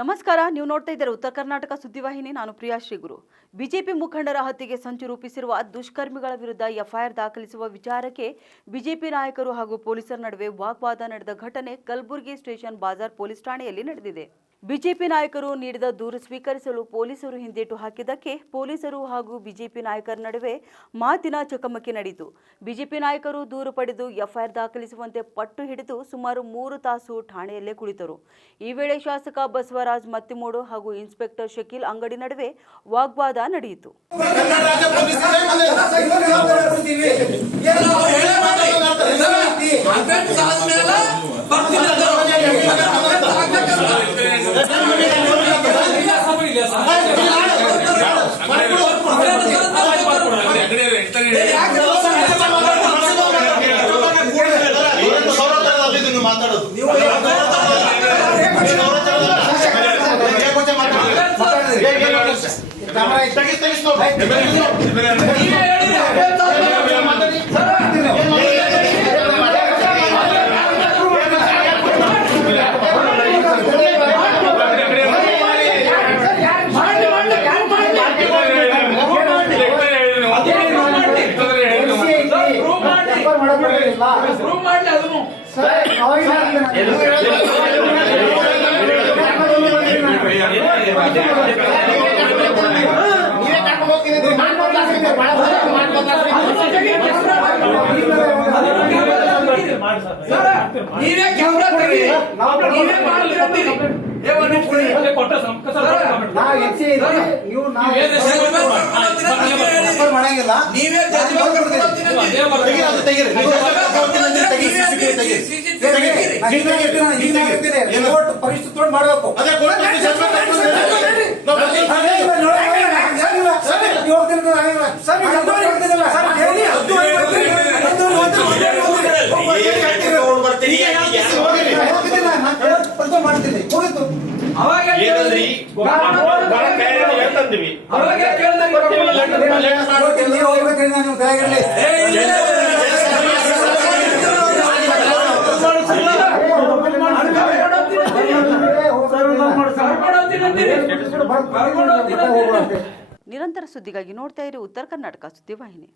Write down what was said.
ನಮಸ್ಕಾರ, ನೀವು ನೋಡ್ತಾ ಇದ್ದೀರಾ ಉತ್ತರ ಕರ್ನಾಟಕ ಸುದ್ದಿವಾಹಿನಿ. ನಾನು ಪ್ರಿಯಾ ಶ್ರೀಗುರು. ಬಿಜೆಪಿ ಮುಖಂಡರ ಹತ್ಯೆಗೆ ಸಂಚು ರೂಪಿಸಿರುವ ದುಷ್ಕರ್ಮಿಗಳ ವಿರುದ್ಧ ಎಫ್ಐಆರ್ ದಾಖಲಿಸುವ ವಿಚಾರಕ್ಕೆ ಬಿಜೆಪಿ ನಾಯಕರು ಹಾಗೂ ಪೊಲೀಸರ ನಡುವೆ ವಾಗ್ವಾದ ನಡೆದ ಘಟನೆ ಕಲಬುರಗಿ ಸ್ಟೇಷನ್ ಬಾಜಾರ್ ಪೊಲೀಸ್ ಠಾಣೆಯಲ್ಲಿ ನಡೆದಿದೆ. ಬಿಜೆಪಿ ನಾಯಕರು ನೀಡಿದ ದೂರು ಸ್ವೀಕರಿಸಲು ಪೊಲೀಸರು ಹಿಂದೇಟು ಹಾಕಿದ್ದಕ್ಕೆ ಪೊಲೀಸರು ಹಾಗೂ ಬಿಜೆಪಿ ನಾಯಕರ ನಡುವೆ ಮಾತಿನ ಚಕಮಕಿ ನಡೆಯಿತು. ಬಿಜೆಪಿ ನಾಯಕರು ದೂರು ಪಡೆದು ಎಫ್ಐಆರ್ ದಾಖಲಿಸುವಂತೆ ಪಟ್ಟು ಹಿಡಿದು ಸುಮಾರು 3 ತಾಸು ಠಾಣೆಯಲ್ಲೇ ಕುಳಿತರು. ಈ ವೇಳೆ ಶಾಸಕ ಬಸವರಾಜ್ ಮತ್ತಿಮೂಡು ಹಾಗೂ ಇನ್ಸ್ಪೆಕ್ಟರ್ ಶಕೀಲ್ ಅಂಗಡಿ ನಡುವೆ ವಾಗ್ವಾದ ನಡೆಯಿತು. ಪರಿಸ್ಥಿತಿ ಮಾಡಬೇಕು. ನಿರಂತರ ಸುದ್ದಿಗಾಗಿ ನೋಡ್ತಾ ಇರಿ ಉತ್ತರ ಕರ್ನಾಟಕ ಸುದ್ದಿವಾಹಿನಿ.